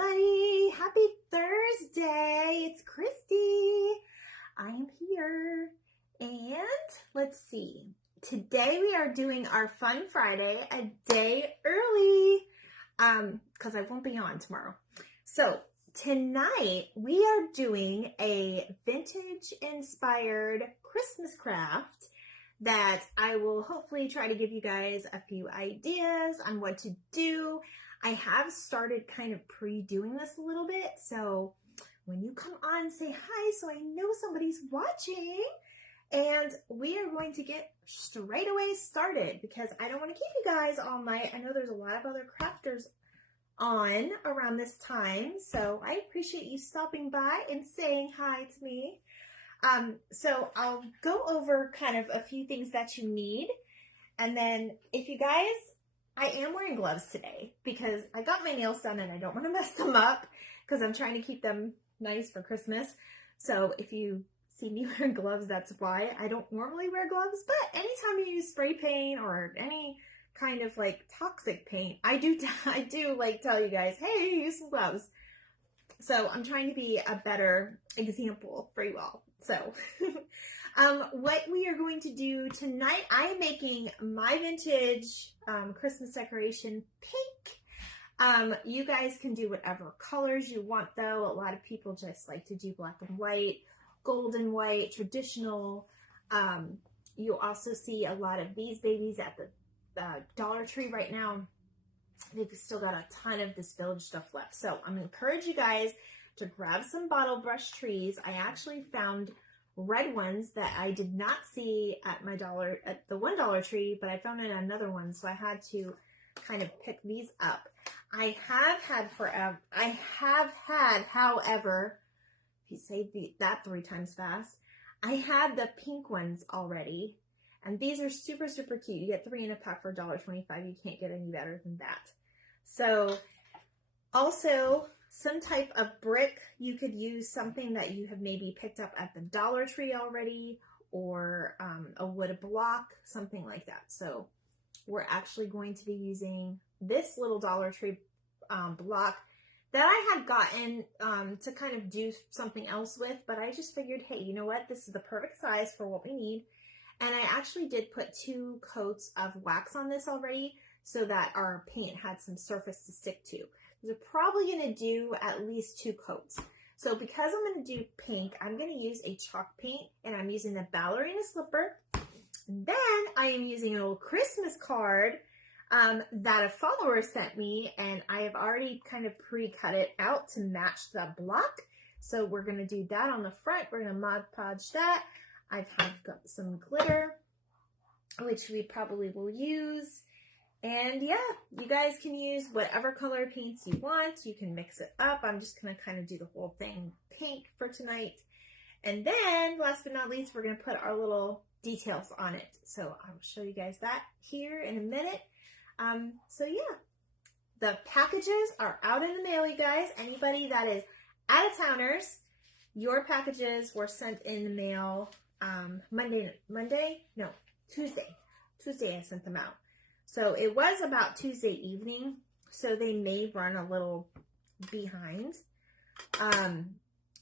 everybody. Happy Thursday. It's Christy. I am here. And let's see. Today we are doing our Fun Friday a day early because I won't be on tomorrow. So tonight we are doing a vintage inspired Christmas craft that I will hopefully try to give you guys a few ideas on what to do. I have started kind of pre-doing this a little bit, so when you come on, say hi so I know somebody's watching. And we are going to get straight away started because I don't want to keep you guys all night. I know there's a lot of other crafters on around this time, so I appreciate you stopping by and saying hi to me. So I'll go over kind of a few things that you need, and then if you guys, I am wearing gloves today because I got my nails done and I don't want to mess them up because I'm trying to keep them nice for Christmas. So if you see me wearing gloves, that's why. I don't normally wear gloves, but anytime you use spray paint or any kind of like toxic paint, I do like tell you guys, hey, use some gloves. So I'm trying to be a better example for you all. So what we are going to do tonight, I am making my vintage Christmas decoration pink. You guys can do whatever colors you want though. A lot of people just like to do black and white, gold and white, traditional. You'll also see a lot of these babies at the Dollar Tree right now. They've still got a ton of this village stuff left. So I'm going to encourage you guys to grab some bottle brush trees. I actually found red ones that I did not see at the $1 tree, but I found it at another one. So I had to kind of pick these up. I have had, however, if you say that 3 times fast, I had the pink ones already. And these are super, super cute. You get 3 in a pack for $1.25. You can't get any better than that. So also some type of brick. You could use something that you have maybe picked up at the Dollar Tree already, or a wood block, something like that. So we're actually going to be using this little Dollar Tree block that I had gotten to kind of do something else with, but I just figured, hey, you know what? This is the perfect size for what we need. And I actually did put 2 coats of wax on this already so that our paint had some surface to stick to. We're probably going to do at least 2 coats. So because I'm going to do pink, I'm going to use a chalk paint, and I'm using the ballerina slipper. Then I am using an old Christmas card that a follower sent me, and I have already kind of pre-cut it out to match the block. So we're going to do that on the front. We're going to Mod Podge that. I've got some glitter, which we probably will use. And yeah, you guys can use whatever color paints you want. You can mix it up. I'm just going to kind of do the whole thing pink for tonight. And then last but not least, we're going to put our little details on it. So I will show you guys that here in a minute. So yeah, the packages are out in the mail, you guys. Anybody that is out of towners, your packages were sent in the mail Tuesday I sent them out. So it was about Tuesday evening, so they may run a little behind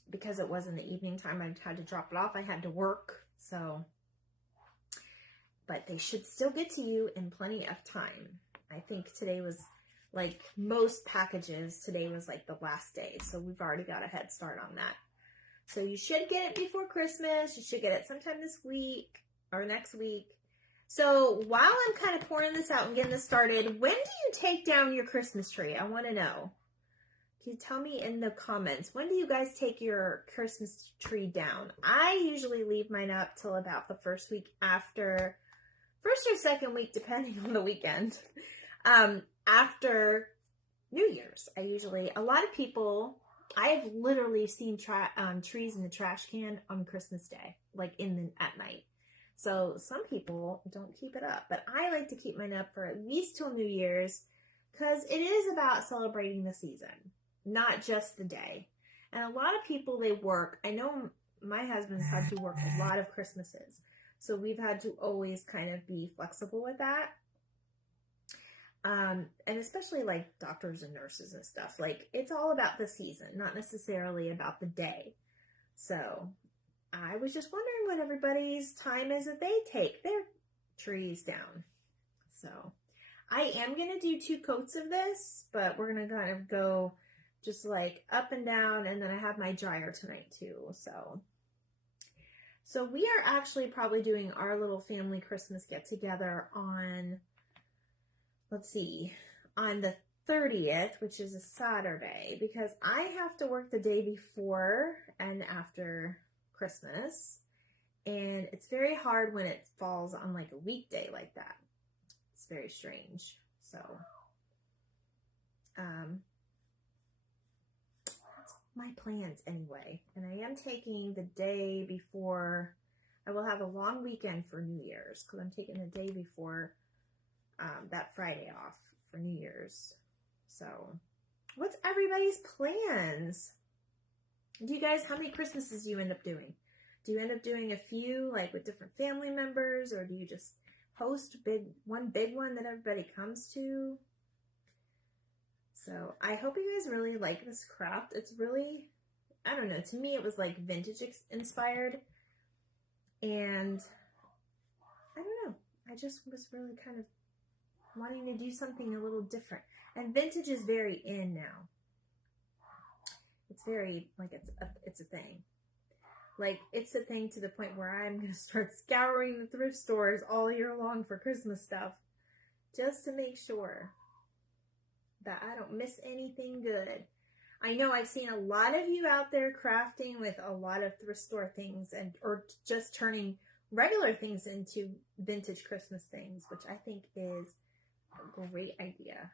because it was in the evening time. I had to drop it off. I had to work, so, but they should still get to you in plenty of time. I think today was, like most packages, today was like the last day, so we've already got a head start on that. So you should get it before Christmas. You should get it sometime this week or next week. So while I'm kind of pouring this out and getting this started, when do you take down your Christmas tree? I want to know. Can you tell me in the comments, when do you guys take your Christmas tree down? I usually leave mine up till about the first or second week, depending on the weekend. After New Year's, a lot of people, I've literally seen trees in the trash can on Christmas Day, like at night. So some people don't keep it up, but I like to keep mine up for at least till New Year's because it is about celebrating the season, not just the day. And a lot of people, they work. I know my husband's had to work a lot of Christmases, so we've had to always kind of be flexible with that. And especially like doctors and nurses and stuff. Like, it's all about the season, not necessarily about the day. So I was just wondering what everybody's time is that they take their trees down. So I am going to do 2 coats of this, but we're going to kind of go just like up and down, and then I have my dryer tonight too. So we are actually probably doing our little family Christmas get together on, let's see, on the 30th, which is a Saturday, because I have to work the day before and after Christmas, and it's very hard when it falls on like a weekday like that. It's very strange. So that's my plans anyway. And I am taking the day before. I will have a long weekend for New Year's because I'm taking the day before that Friday off for New Year's. So what's everybody's plans? Do you guys, how many Christmases do you end up doing? Do you end up doing a few, like with different family members, or do you just host one big one that everybody comes to? So I hope you guys really like this craft. It's really, I don't know, to me it was like vintage inspired, and I don't know, I just was really kind of wanting to do something a little different. And vintage is very in now. It's very, like, it's a thing. Like, it's a thing to the point where I'm going to start scouring the thrift stores all year long for Christmas stuff, just to make sure that I don't miss anything good. I know I've seen a lot of you out there crafting with a lot of thrift store things, or just turning regular things into vintage Christmas things, which I think is a great idea.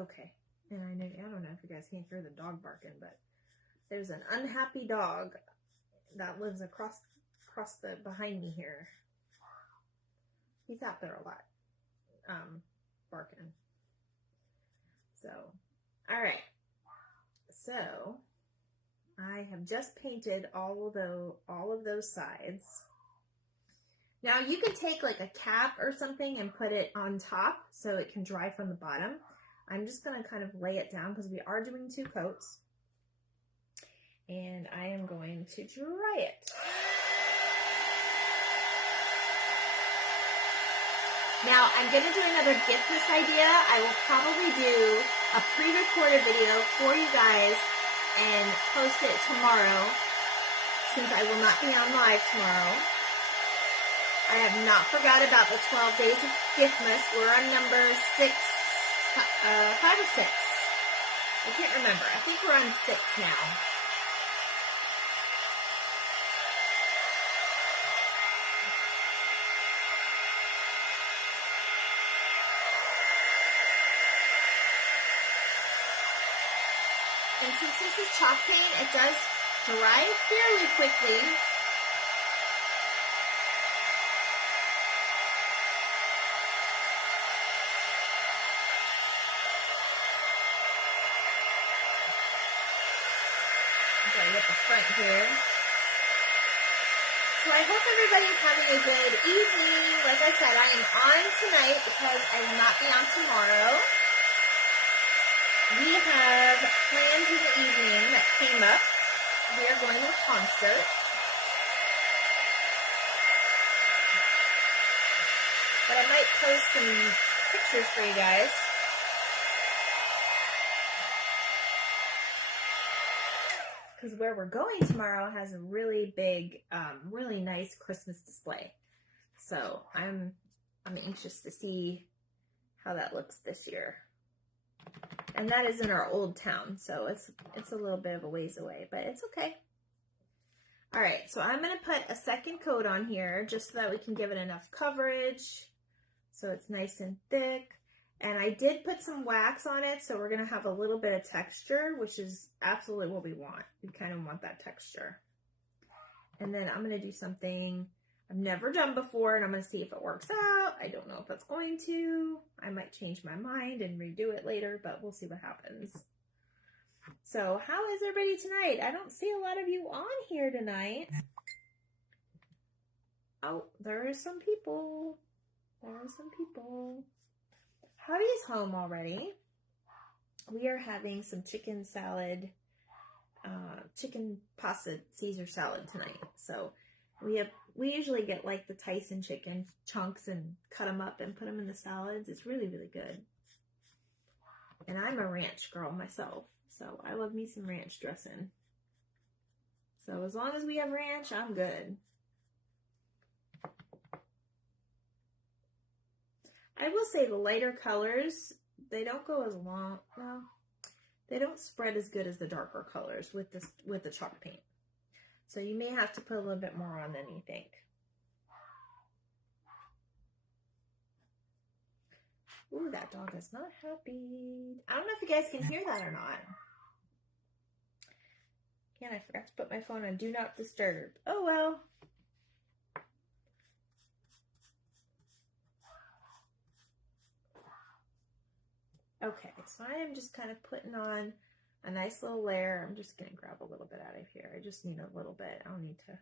Okay. And I don't know if you guys can hear the dog barking, but there's an unhappy dog that lives across the behind me here. He's out there a lot, barking. So, all right. So I have just painted all of those sides. Now you could take like a cap or something and put it on top so it can dry from the bottom. I'm just going to kind of lay it down because we are doing 2 coats. And I am going to dry it. Now, I'm going to do another Gift This idea. I will probably do a pre-recorded video for you guys and post it tomorrow, since I will not be on live tomorrow. I have not forgot about the 12 days of Giftmas. We're on number 5 or 6. I can't remember. I think we're on 6 now. And since this is chalk paint, it does dry fairly quickly. Right at the front here. So I hope everybody's having a good evening. Like I said, I am on tonight because I will not be on tomorrow. We have plans in the evening that came up. We are going to a concert. But I might post some pictures for you guys. Because where we're going tomorrow has a really big, really nice Christmas display. So I'm anxious to see how that looks this year. And that is in our old town, so it's a little bit of a ways away, but it's okay. All right, so I'm going to put a second coat on here just so that we can give it enough coverage, so it's nice and thick. And I did put some wax on it, so we're going to have a little bit of texture, which is absolutely what we want. We kind of want that texture. And then I'm going to do something I've never done before, and I'm going to see if it works out. I don't know if it's going to. I might change my mind and redo it later, but we'll see what happens. So how is everybody tonight? I don't see a lot of you on here tonight. Oh, there are some people. There are some people. Howdy's home already. We are having some chicken salad, chicken pasta Caesar salad tonight. So we usually get like the Tyson chicken chunks and cut them up and put them in the salads. It's really, really good. And I'm a ranch girl myself, so I love me some ranch dressing. So as long as we have ranch, I'm good. I will say the lighter colors, they don't go as long, well, they don't spread as good as the darker colors with the chalk paint. So you may have to put a little bit more on than you think. Ooh, that dog is not happy. I don't know if you guys can hear that or not. Again, I forgot to put my phone on Do Not Disturb. Oh well. Okay, so I am just kind of putting on a nice little layer. I'm just going to grab a little bit out of here. I just need a little bit. I don't need to.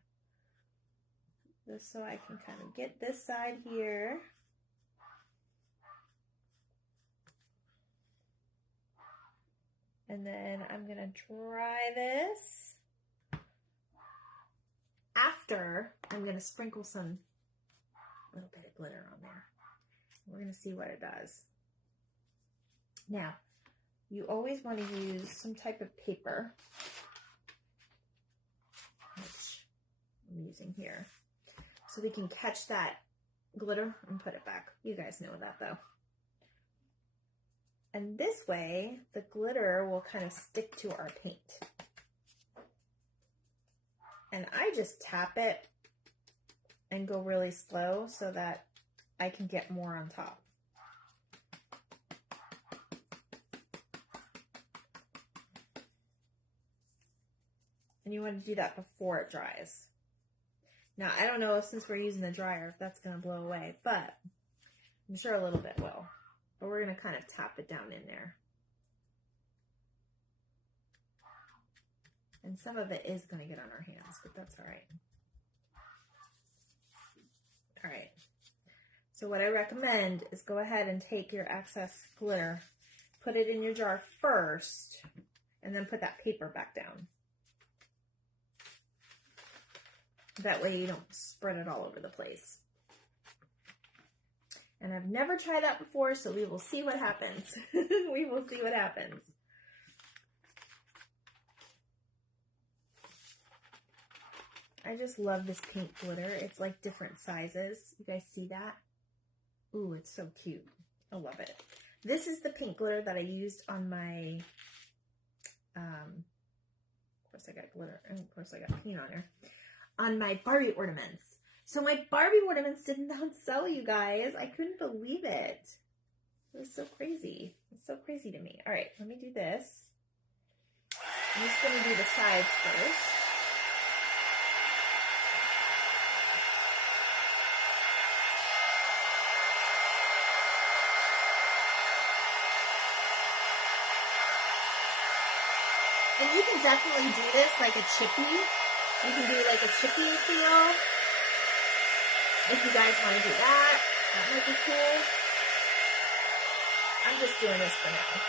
Just so I can kind of get this side here. And then I'm going to dry this. After, I'm going to sprinkle some little bit of glitter on there. We're going to see what it does. Now, you always want to use some type of paper, which I'm using here, so we can catch that glitter and put it back. You guys know that though. And this way, the glitter will kind of stick to our paint. And I just tap it and go really slow so that I can get more on top. And you want to do that before it dries. Now, I don't know if, since we're using the dryer, if that's going to blow away, but I'm sure a little bit will. But we're going to kind of tap it down in there. And some of it is going to get on our hands, but that's all right. All right. So what I recommend is go ahead and take your excess glitter, put it in your jar first, and then put that paper back down. That way you don't spread it all over the place. And I've never tried that before, so we will see what happens. We will see what happens. I just love this pink glitter. It's like different sizes. You guys see that? Ooh, it's so cute. I love it. This is the pink glitter that I used on my, of course I got glitter, and of course I got paint on there, on my Barbie ornaments. So my Barbie ornaments did not sell, you guys. I couldn't believe it. It was so crazy. It's so crazy to me. All right, let me do this. I'm just going to do the sides first. And you can definitely do this like a chippy. You can do like a chippy feel. If you guys want to do that, that might be cool. I'm just doing this for now.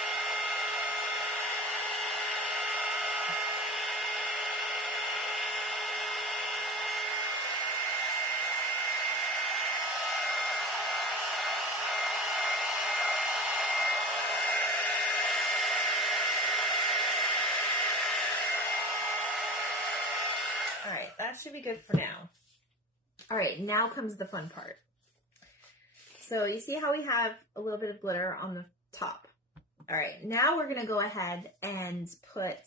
All right, that should be good for now. All right, now comes the fun part. So you see how we have a little bit of glitter on the top. All right, now we're gonna go ahead and put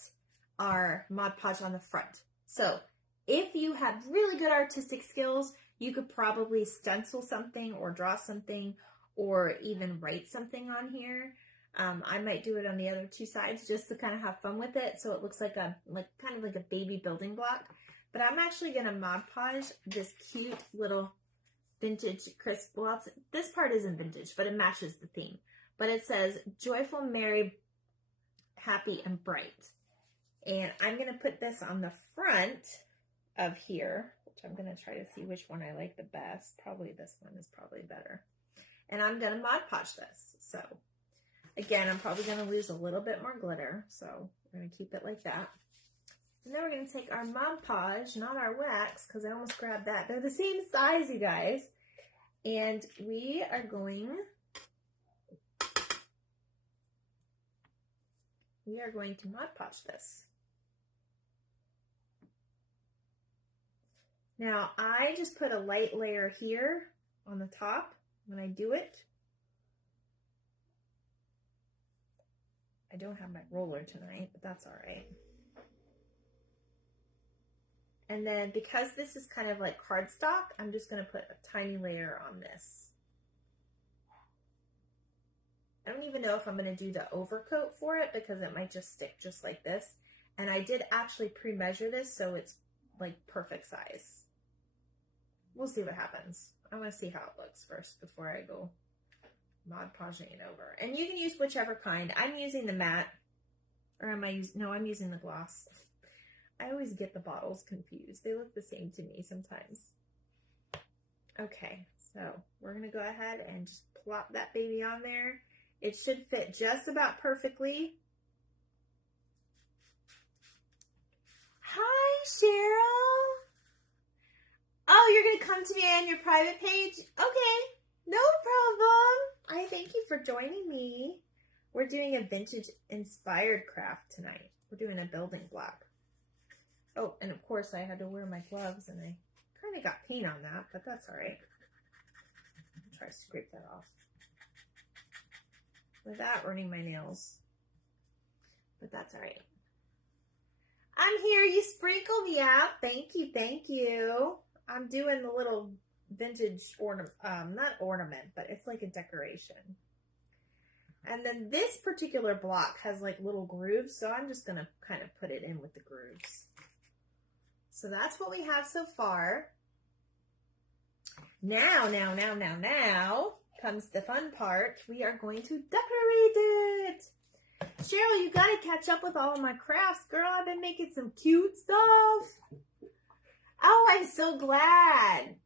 our Mod Podge on the front. So if you have really good artistic skills, you could probably stencil something or draw something or even write something on here. I might do it on the other two sides just to kind of have fun with it, so it looks like kind of like a baby building block. But I'm actually going to Mod Podge this cute little vintage crisp. Well, this part isn't vintage, but it matches the theme. But it says, joyful, merry, happy, and bright. And I'm going to put this on the front of here, which I'm going to try to see which one I like the best. Probably this one is probably better. And I'm going to Mod Podge this. So again, I'm probably going to lose a little bit more glitter. So we're going to keep it like that. And then we're going to take our Mod Podge, not our wax, because I almost grabbed that. They're the same size, you guys. And we are going to Mod Podge this. Now, I just put a light layer here on the top when I do it. I don't have my roller tonight, but that's all right. And then because this is kind of like cardstock, I'm just going to put a tiny layer on this. I don't even know if I'm going to do the overcoat for it because it might just stick just like this. And I did actually pre-measure this, so it's like perfect size. We'll see what happens. I want to see how it looks first before I go Mod Podging it over. And you can use whichever kind. I'm using the matte, or am I using, no, I'm using the gloss. I always get the bottles confused. They look the same to me sometimes. Okay, so we're going to go ahead and just plop that baby on there. It should fit just about perfectly. Hi, Cheryl. Oh, you're going to come to me on your private page? Okay, no problem. I thank you for joining me. We're doing a vintage inspired craft tonight. We're doing a building block. Oh, and of course I had to wear my gloves and I kind of got paint on that, but that's all right. I'll try to scrape that off without ruining my nails, but that's all right. I'm here. You sprinkled me out. Thank you. Thank you. I'm doing the little vintage ornament, not ornament, but it's like a decoration. And then this particular block has like little grooves, so I'm just going to kind of put it in with the grooves. So that's what we have so far. Now comes the fun part. We are going to decorate it. Cheryl, you got to catch up with all of my crafts. Girl, I've been making some cute stuff. Oh, I'm so glad.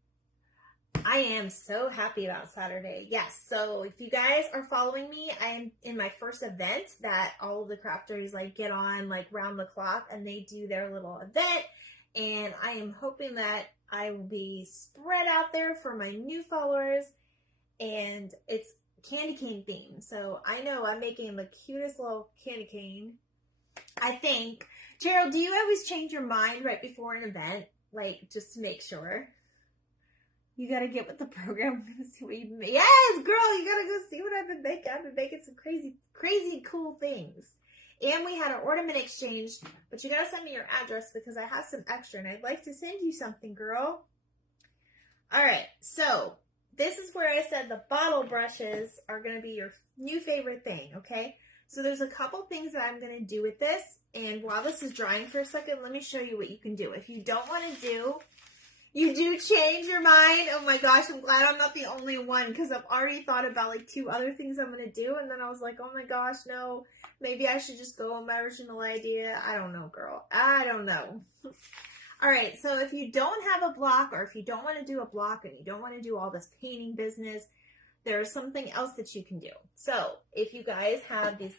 I am so happy about Saturday. Yes, so if you guys are following me, I am in my first event that all of the crafters like get on like round the clock and they do their little event. And I am hoping that I will be spread out there for my new followers. And it's candy cane themed. So I know I'm making the cutest little candy cane. I think. Gerald, do you always change your mind right before an event? Like, just to make sure? You gotta get with the program. I'm gonna see what you make. Yes, girl, you gotta go see what I've been making. I've been making some crazy cool things. And we had an ornament exchange, but you gotta send me your address because I have some extra and I'd like to send you something, girl. All right, so this is where I said the bottle brushes are gonna be your new favorite thing, okay? So there's a couple things that I'm gonna do with this, and while this is drying for a second, let me show you what you can do. If you don't wanna do, you do change your mind. Oh my gosh, I'm glad I'm not the only one because I've already thought about like 2 other things I'm going to do. And then I was like, oh my gosh, no, maybe I should just go on my original idea. I don't know, girl. I don't know. All right. So if you don't have a block or if you don't want to do a block and you don't want to do all this painting business, there's something else that you can do. So if you guys have these,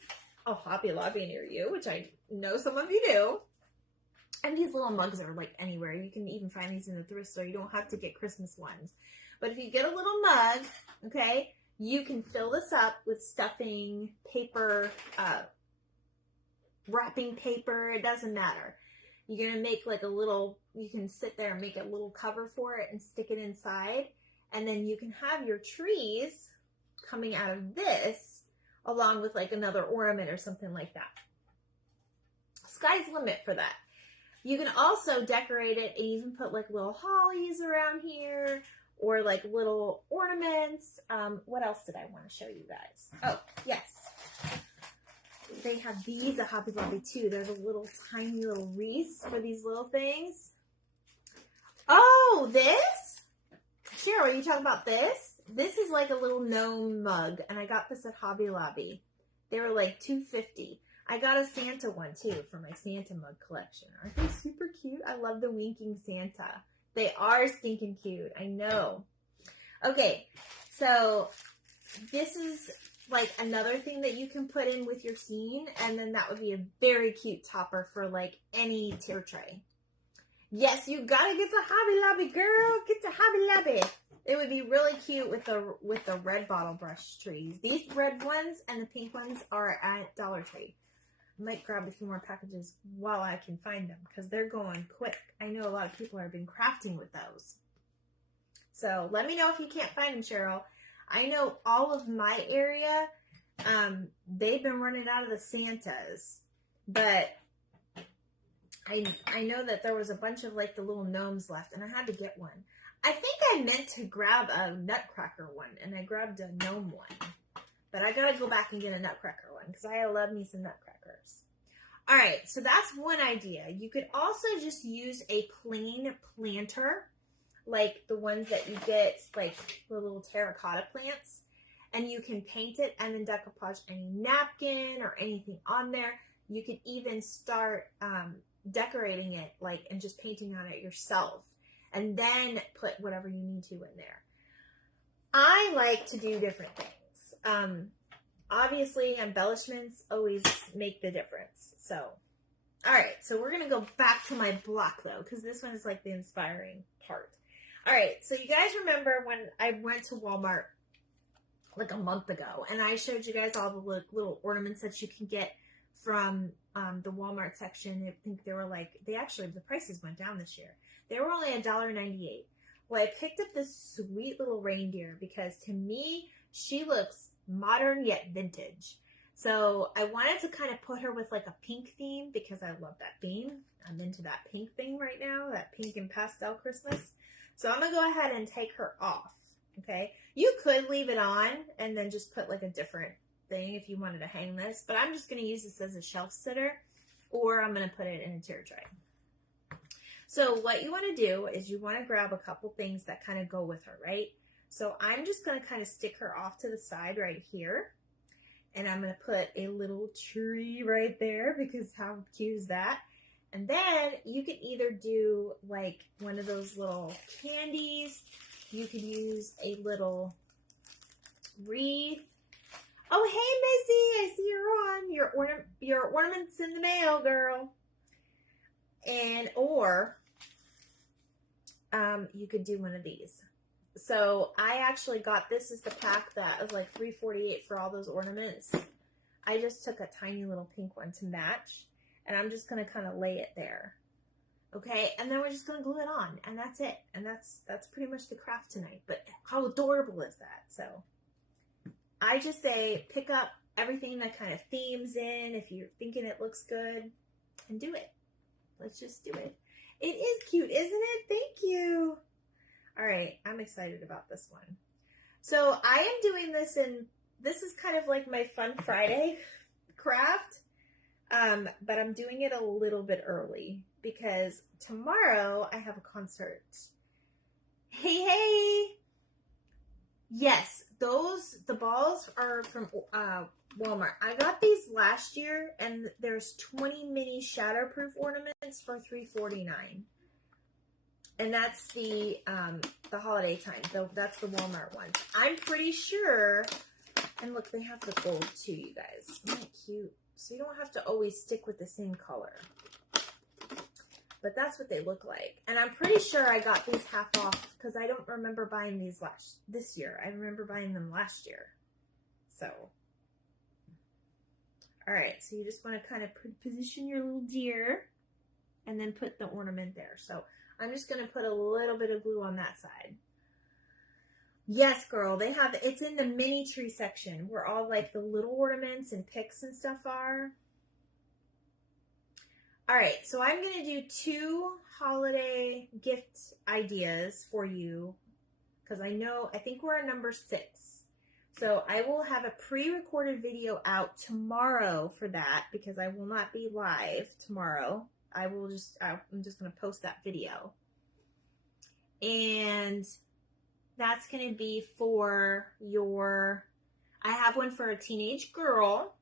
Hobby Lobby near you, which I know some of you do. And these little mugs are like anywhere. You can even find these in the thrift store. You don't have to get Christmas ones. But if you get a little mug, okay, you can fill this up with stuffing, paper, wrapping paper. It doesn't matter. You're going to make like a little, you can sit there and make a little cover for it and stick it inside. And then you can have your trees coming out of this along with like another ornament or something like that. Sky's the limit for that. You can also decorate it and you can put like little hollies around here or like little ornaments. What else did I want to show you guys? Oh, yes. They have these at Hobby Lobby too. There's a little tiny little wreaths for these little things. Oh, this? Cheryl, are you talking about this? This is like a little gnome mug and I got this at Hobby Lobby. They were like $2.50. I got a Santa one too for my Santa mug collection. Aren't they super cute? I love the winking Santa. They are stinking cute. I know. Okay, so this is like another thing that you can put in with your scene, and then that would be a very cute topper for like any tier tray. Yes, you gotta get to Hobby Lobby, girl. Get to Hobby Lobby. It would be really cute with the red bottle brush trees. These red ones and the pink ones are at Dollar Tree. I might grab a few more packages while I can find them because they're going quick. I know a lot of people have been crafting with those. So let me know if you can't find them, Cheryl. I know all of my area, they've been running out of the Santas, but I know that there was a bunch of like the little gnomes left, and I had to get one. I think I meant to grab a Nutcracker one, and I grabbed a gnome one. But I gotta go back and get a Nutcracker one, because I love me some Nutcrackers. Alright, so that's one idea. You could also just use a plain planter, like the ones that you get, like the little terracotta plants, and you can paint it and then decoupage any napkin or anything on there. You could even start decorating it, like, and just painting on it yourself, and then put whatever you need to in there. I like to do different things. Obviously, embellishments always make the difference. So, all right, so we're going to go back to my block, though, because this one is like the inspiring part. All right, so you guys remember when I went to Walmart like a month ago, and I showed you guys all the little ornaments that you can get from the Walmart section. I think they were like, the prices went down this year. They were only $1.98. Well, I picked up this sweet little reindeer because to me, she looks modern yet vintage. So I wanted to kind of put her with like a pink theme because I love that theme. I'm into that pink thing right now, that pink and pastel Christmas. So I'm going to go ahead and take her off, okay? You could leave it on and then just put like a different thing if you wanted to hang this, but I'm just going to use this as a shelf sitter, or I'm going to put it in a tier tray. So what you want to do is you want to grab a couple things that kind of go with her, right? So I'm just going to kind of stick her off to the side right here. And I'm going to put a little tree right there because how cute is that? And then you can either do like one of those little candies. You could use a little wreath. Oh, hey, Missy, I see you're on. Your ornament's in the mail, girl. And, or you could do one of these. So I actually got, this is the pack that was like $3.48 for all those ornaments. I just took a tiny little pink one to match, and I'm just going to kind of lay it there. Okay, and then we're just going to glue it on, and that's it. And that's pretty much the craft tonight. But how adorable is that? So I just say pick up everything that kind of themes in if you're thinking it looks good, and do it. Let's just do it. It is cute, isn't it? Thank you. All right, I'm excited about this one. So I am doing this, and this is kind of like my Fun Friday craft, but I'm doing it a little bit early because tomorrow I have a concert. Hey! Yes, the balls are from Walmart. I got these last year, and there's 20 mini shatterproof ornaments for $3.49. And that's the holiday time. That's the Walmart one. I'm pretty sure, and look, they have the gold too, you guys. Isn't that cute? So you don't have to always stick with the same color. But that's what they look like. And I'm pretty sure I got these half off because I don't remember buying these this year. I remember buying them last year. So, all right. So you just want to kind of position your little deer and then put the ornament there. So I'm just going to put a little bit of glue on that side. Yes, girl, they have, it's in the mini tree section where all like the little ornaments and picks and stuff are. All right, so I'm going to do 2 holiday gift ideas for you because I think we're on number 6. So I will have a pre-recorded video out tomorrow for that because I will not be live tomorrow. I'm just going to post that video. And that's going to be for I have one for a teenage girl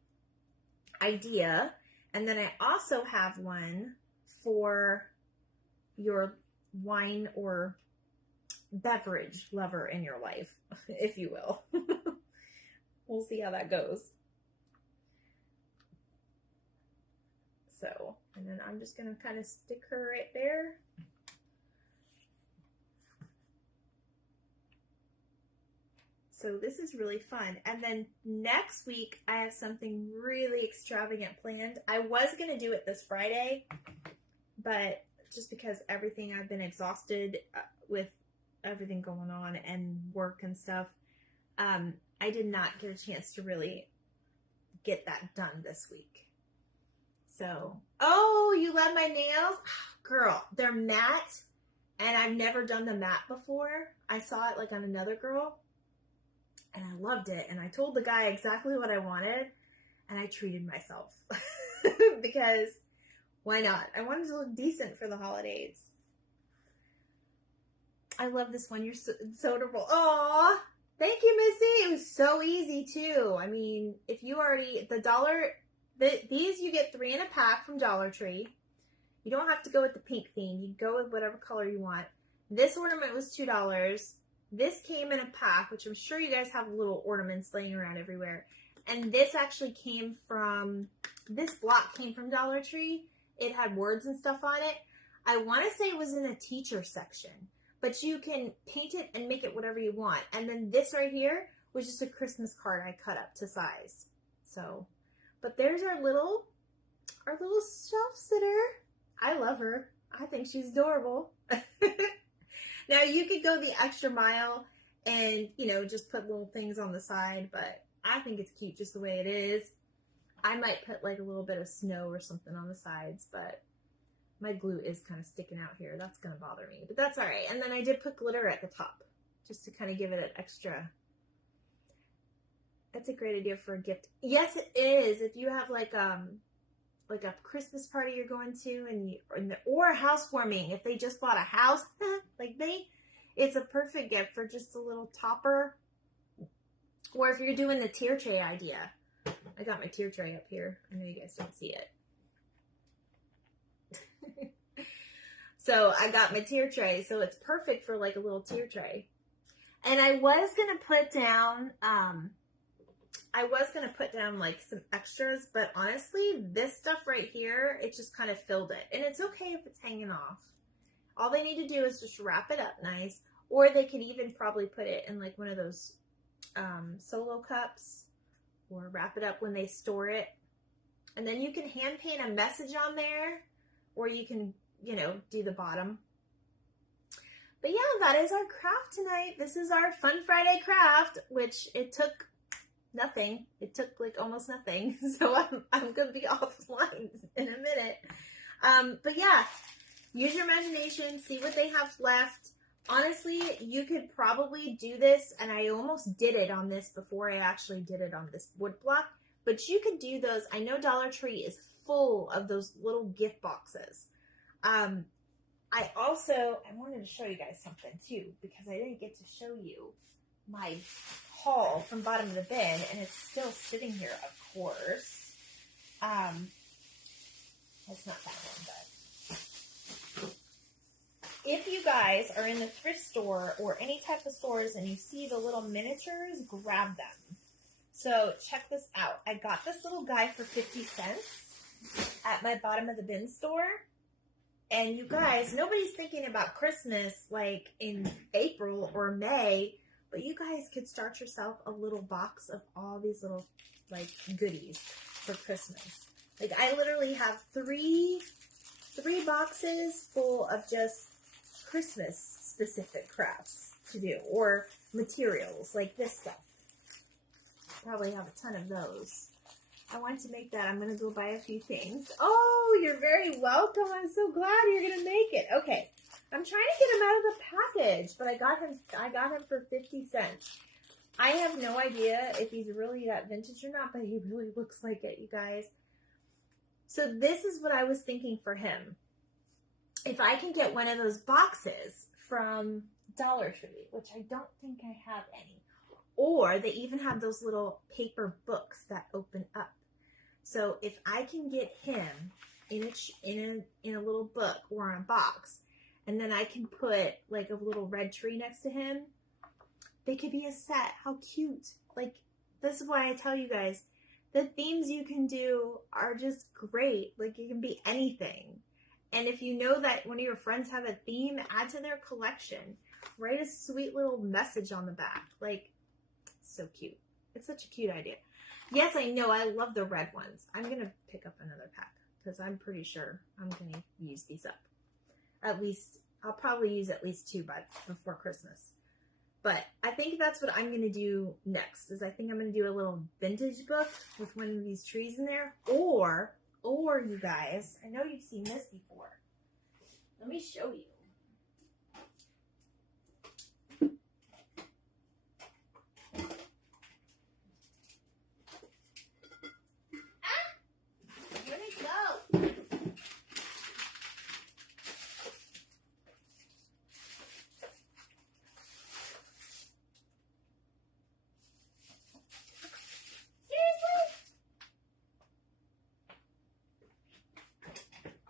idea. And then I also have one for your wine or beverage lover in your life, if you will. We'll see how that goes. So, and then I'm just going to kind of stick her right there. So this is really fun. And then next week, I have something really extravagant planned. I was going to do it this Friday, but just because I've been exhausted with everything going on and work and stuff, I did not get a chance to really get that done this week. So, oh, you love my nails? Girl, they're matte, and I've never done the matte before. I saw it like on another girl, and I loved it. And I told the guy exactly what I wanted, and I treated myself because why not? I wanted to look decent for the holidays. I love this one. You're so adorable. Aw, thank you, Missy. It was so easy too. I mean, if you already, these you get 3 in a pack from Dollar Tree. You don't have to go with the pink theme. You go with whatever color you want. This ornament was $2. This came in a pack, which I'm sure you guys have little ornaments laying around everywhere. And this actually came from, this block came from Dollar Tree. It had words and stuff on it. I want to say it was in the teacher section, but you can paint it and make it whatever you want. And then this right here was just a Christmas card I cut up to size. So, but there's our little shelf sitter. I love her. I think she's adorable. Now you could go the extra mile and, just put little things on the side, but I think it's cute just the way it is. I might put like a little bit of snow or something on the sides, but my glue is kind of sticking out here. That's going to bother me, but that's all right. And then I did put glitter at the top just to kind of give it an extra. That's a great idea for a gift. Yes, it is. If you have like a Christmas party you're going to or a housewarming, if they just bought a house like me, it's a perfect gift for just a little topper. Or if you're doing the tier tray idea. I got my tier tray up here. I know you guys don't see it. So I got my tier tray, so it's perfect for like a little tier tray. And I was gonna put down like some extras, but honestly, this stuff right here, it just kind of filled it. And it's okay if it's hanging off. All they need to do is just wrap it up nice, or they could even probably put it in like one of those solo cups, or wrap it up when they store it. And then you can hand paint a message on there, or you can, do the bottom. But yeah, that is our craft tonight. This is our Fun Friday craft, which it took nothing. It took like almost nothing. So I'm going to be offline in a minute. But yeah, use your imagination, see what they have left. Honestly, you could probably do this, and I almost did it on this before I actually did it on this wood block, but you could do those. I know Dollar Tree is full of those little gift boxes. I wanted to show you guys something too, because I didn't get to show you my haul from bottom of the bin, and it's still sitting here, of course. That's not that one, but if you guys are in the thrift store or any type of stores and you see the little miniatures, grab them. So check this out. I got this little guy for 50 cents at my bottom of the bin store. And you guys, nobody's thinking about Christmas like in April or May, but you guys could start yourself a little box of all these little like goodies for Christmas. Like I literally have three boxes full of just Christmas specific crafts to do, or materials like this stuff. Probably have a ton of those. I wanted to make that. I'm going to go buy a few things. Oh, you're very welcome. I'm so glad you're going to make it. Okay. I'm trying to get him out of the package, but I got him for 50 cents. I have no idea if he's really that vintage or not, but he really looks like it, you guys. So this is what I was thinking for him. If I can get one of those boxes from Dollar Tree, which I don't think I have any, or they even have those little paper books that open up. So if I can get him in a little book or in a box, and then I can put like a little red tree next to him, they could be a set. How cute. Like This is why I tell you guys, the themes you can do are just great. Like, it can be anything. And if you know that one of your friends have a theme, add to their collection. Write a sweet little message on the back. Like, so cute. It's such a cute idea. Yes, I know. I love the red ones. I'm going to pick up another pack because I'm pretty sure I'm going to use these up. At least, I'll probably use at least 2 before Christmas. But I think that's what I'm going to do next, is I think I'm going to do a little vintage book with one of these trees in there. Or you guys, I know you've seen this before. Let me show you. Here we go.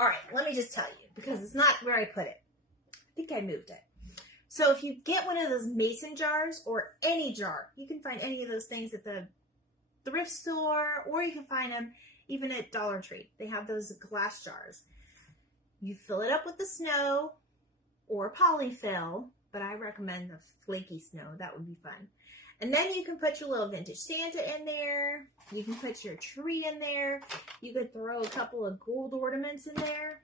All right, let me just tell you, because it's not where I put it. I think I moved it. So if you get one of those mason jars, or any jar, you can find any of those things at the thrift store, or you can find them even at Dollar Tree. They have those glass jars. You fill it up with the snow or polyfill, but I recommend the flaky snow. That would be fun. And then you can put your little vintage Santa in there. You can put your tree in there. You could throw a couple of gold ornaments in there.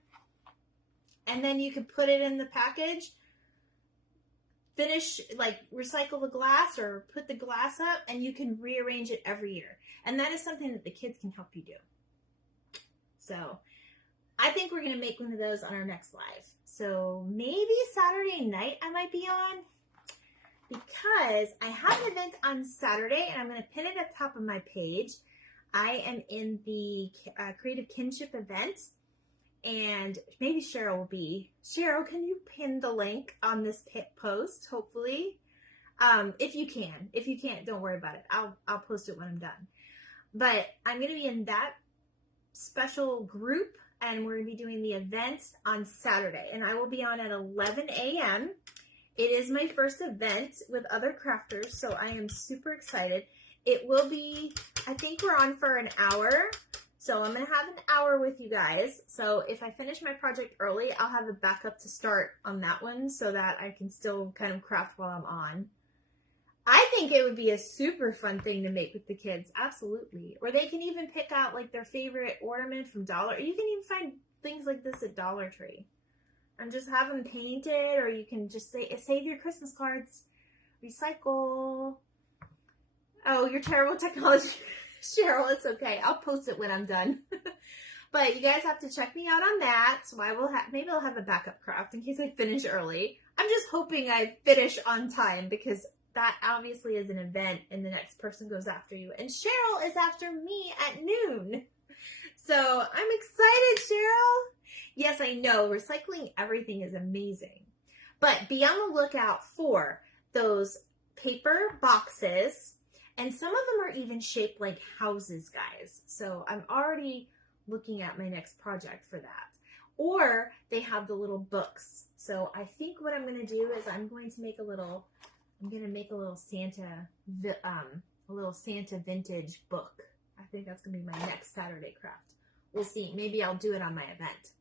And then you could put it in the package. Finish, like, recycle the glass or put the glass up, and you can rearrange it every year. And that is something that the kids can help you do. So I think we're going to make one of those on our next live. So maybe Saturday night I might be on, because I have an event on Saturday, and I'm going to pin it at the top of my page. I am in the Creative Kinship event, and maybe Cheryl will be. Cheryl, can you pin the link on this post, hopefully? If you can. If you can't, don't worry about it. I'll post it when I'm done. But I'm going to be in that special group, and we're going to be doing the event on Saturday, and I will be on at 11 a.m. It is my first event with other crafters, so I am super excited. It will be, I think we're on for an hour, so I'm going to have an hour with you guys. So if I finish my project early, I'll have a backup to start on that one so that I can still kind of craft while I'm on. I think it would be a super fun thing to make with the kids, absolutely. Or they can even pick out like their favorite ornament from Dollar. You can even find things like this at Dollar Tree. And just have them painted, or you can just say, save your Christmas cards, recycle. Oh, you're terrible technology. Cheryl, it's okay. I'll post it when I'm done. But you guys have to check me out on that. So I will maybe I'll have a backup craft in case I finish early. I'm just hoping I finish on time, because that obviously is an event and the next person goes after you. And Cheryl is after me at noon. So I'm excited, Cheryl. Yes, I know, recycling everything is amazing. But be on the lookout for those paper boxes. And some of them are even shaped like houses, guys. So I'm already looking at my next project for that. Or they have the little books. So I think what I'm going to do is I'm going to make a little Santa vintage book. I think that's going to be my next Saturday craft. We'll see. Maybe I'll do it on my event.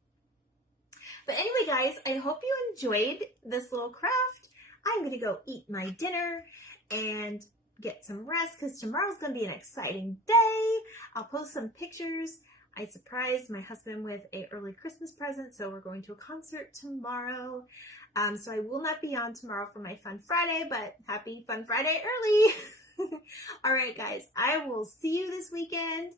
But anyway, guys, I hope you enjoyed this little craft. I'm going to go eat my dinner and get some rest, because tomorrow's going to be an exciting day. I'll post some pictures. I surprised my husband with an early Christmas present, so we're going to a concert tomorrow. So I will not be on tomorrow for my Fun Friday, but happy Fun Friday early. All right, guys, I will see you this weekend.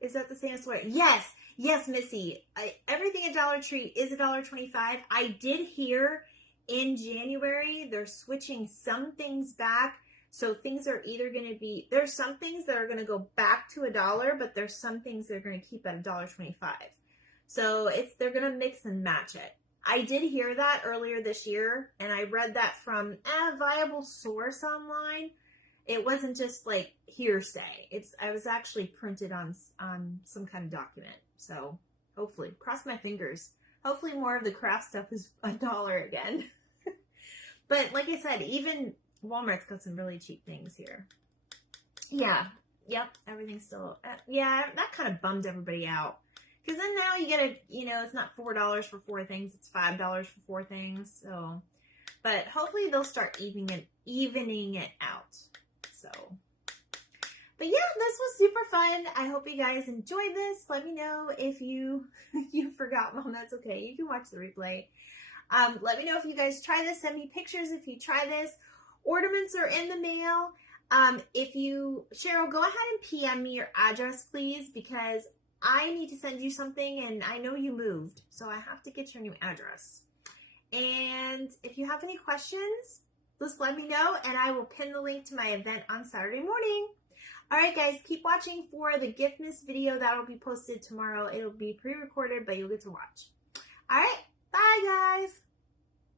Is that the same swear? Yes, Missy. Everything at Dollar Tree is $1.25. I did hear in January they're switching some things back. So things are either going to be, there's some things that are going to go back to $1, but there's some things they're going to keep at $1.25. So they're going to mix and match it. I did hear that earlier this year, and I read that from a viable source online. It wasn't just like hearsay. I was actually printed on some kind of document. So hopefully, cross my fingers. Hopefully more of the craft stuff is $1 again. But like I said, even Walmart's got some really cheap things here. Yeah. Yep. Everything's still, yeah, that kind of bummed everybody out. Because then now you get it's not $4 for 4 things, it's $5 for 4 things. So, but hopefully they'll start evening it out. So, but yeah, this was super fun. I hope you guys enjoyed this. Let me know if you forgot, Mom. That's okay. You can watch the replay. Let me know if you guys try this. Send me pictures if you try this. Ornaments are in the mail. Cheryl, go ahead and PM me your address, please, because I need to send you something, and I know you moved, so I have to get your new address. And if you have any questions, just let me know, and I will pin the link to my event on Saturday morning. All right, guys, keep watching for the Giftmas video that will be posted tomorrow. It'll be pre-recorded, but you'll get to watch. All right, bye, guys.